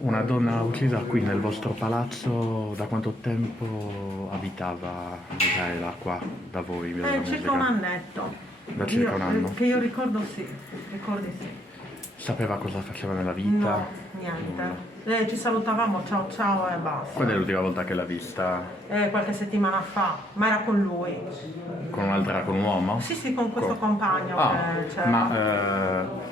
Una donna uccisa qui nel vostro palazzo, da quanto tempo abitava Michaela qua da voi? Circa un annetto. Da circa un anno. Che io ricordo sì, ricordi sì. Sapeva cosa faceva nella vita? No, niente. Nulla. Ci salutavamo, ciao ciao e basta. Quando è l'ultima volta che l'ha vista? Qualche settimana fa, ma era con lui. Con un'altra, con un uomo? Sì, sì, con questo compagno che c'era. Ma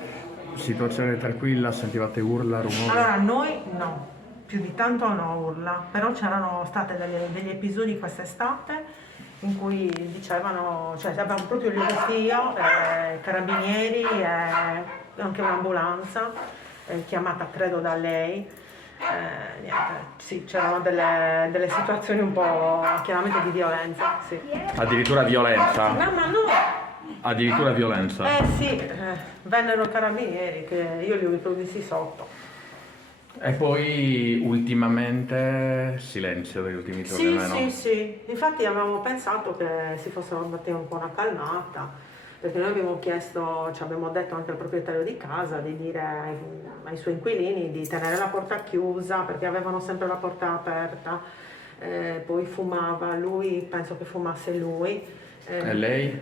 situazione tranquilla, sentivate urla, rumori? Allora, noi no, più di tanto no urla, però c'erano stati degli episodi quest'estate in cui dicevano, cioè avevamo proprio il io, carabinieri e anche un'ambulanza chiamata credo da lei. Niente, sì, c'erano delle situazioni un po' chiaramente di violenza, sì. Addirittura violenza? No, ma no! Addirittura violenza? Sì, vennero i carabinieri che io li ho visti sotto. E poi ultimamente silenzio degli ultimi giorni Sì, almeno? sì, sì, infatti avevamo pensato che si fossero andati un po' una calmata, perché noi abbiamo chiesto, ci abbiamo detto anche al proprietario di casa di dire ai suoi inquilini di tenere la porta chiusa perché avevano sempre la porta aperta, poi fumava, lui penso che fumasse lui. E lei?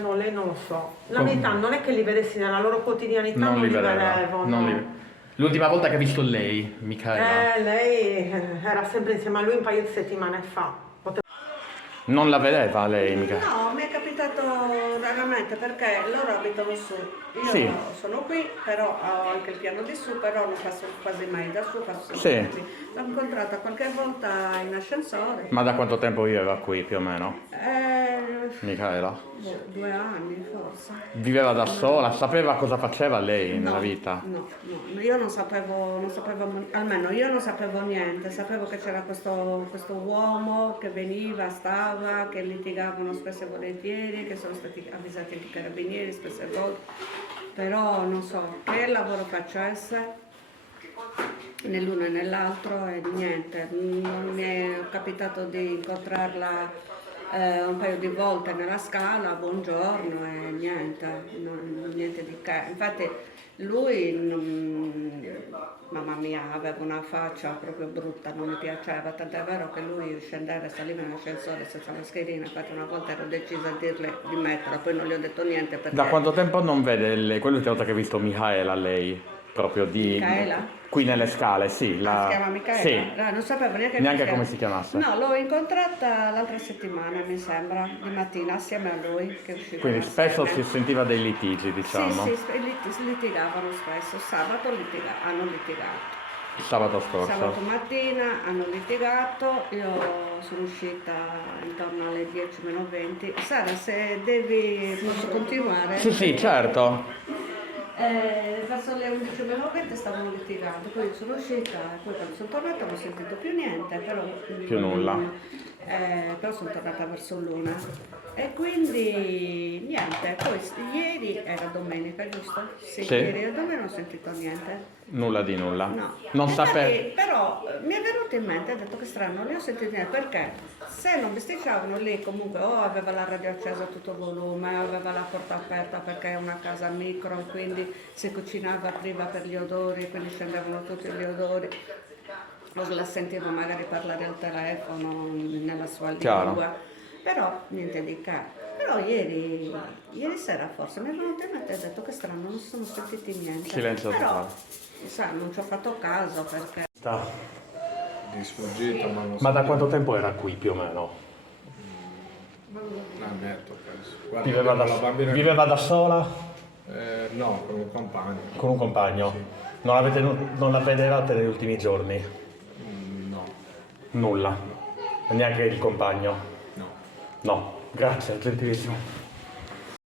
No, lei non lo so. La verità non è che li vedessi nella loro quotidianità, non li vedevo. No. L'ultima volta che ha visto lei, Michaela? Lei era sempre insieme a lui un paio di settimane fa. Non la vedeva lei, Michaela? No, mi è capitato raramente perché loro abitano su. Io Sì. sono qui, però ho anche il piano di su, però non passo quasi mai da su, passo sempre qui. L'ho incontrata qualche volta in ascensore. Ma da quanto tempo viveva qui più o meno? Michaela? 2 anni forse. Viveva da sola? Sapeva cosa faceva lei nella vita? No, io non sapevo, almeno io non sapevo niente, sapevo che c'era questo uomo che veniva, stava, che litigavano spesso e volentieri, che sono stati avvisati anche i carabinieri spesso e volte, però non so che lavoro facesse né l'uno né nell'altro e niente, non mi è capitato di incontrarla un paio di volte nella scala, buongiorno e niente, niente di che. Infatti lui, mamma mia, aveva una faccia proprio brutta, non mi piaceva, tant'è vero che lui scendeva e saliva in ascensore senza mascherina, infatti una volta ero decisa a dirle di metterla, poi non gli ho detto niente perché... Da quanto tempo non vede lei? Quella è l'ultima volta che ha visto Michaela lei? Proprio di... Michaela? Qui nelle scale, sì. Si chiama Michaela? Sì. Non sapevo Neanche come si chiamasse. No, l'ho incontrata l'altra settimana, mi sembra, di mattina, assieme a lui, che usciva. Quindi spesso si sentiva dei litigi, diciamo. Sì, litigavano spesso. Sabato hanno litigato. Sabato scorso. Sabato mattina hanno litigato, io sono uscita intorno alle 10 meno 20. Sara, se devi, posso continuare? Sì, certo. Verso le 11 meno 20 stavano litigando, poi sono uscita e poi quando sono tornata non ho sentito più niente, però Più nulla. però sono tornata verso l'una e quindi niente, poi ieri era domenica, giusto? Sì. Ieri era domenica non ho sentito niente. Nulla di nulla. No. Non Infatti, però mi è venuto in mente, ho detto che strano, non li ho sentiti niente, perché se non bisticciavano lì comunque o aveva la radio accesa a tutto volume, o aveva la porta aperta perché è una casa micro e quindi si cucinava prima per gli odori, quindi scendevano tutti gli odori. O la sentivo magari parlare al telefono nella sua lingua, però niente di che. Però ieri sera forse mi è venuto in mente e ho detto che strano, non si sono sentiti niente. Silenzio però, totale. sa, non ci ho fatto caso perché... Di sfuggito, ma non so. Ma da quanto tempo era qui più o meno? Un annetto, penso. Guarda, Viveva la bambina... viveva da sola? No, con un compagno. Con un compagno? Sì. Non la vedevate negli ultimi giorni? No, Nulla? Neanche il compagno? no. No, grazie, gentilissimo.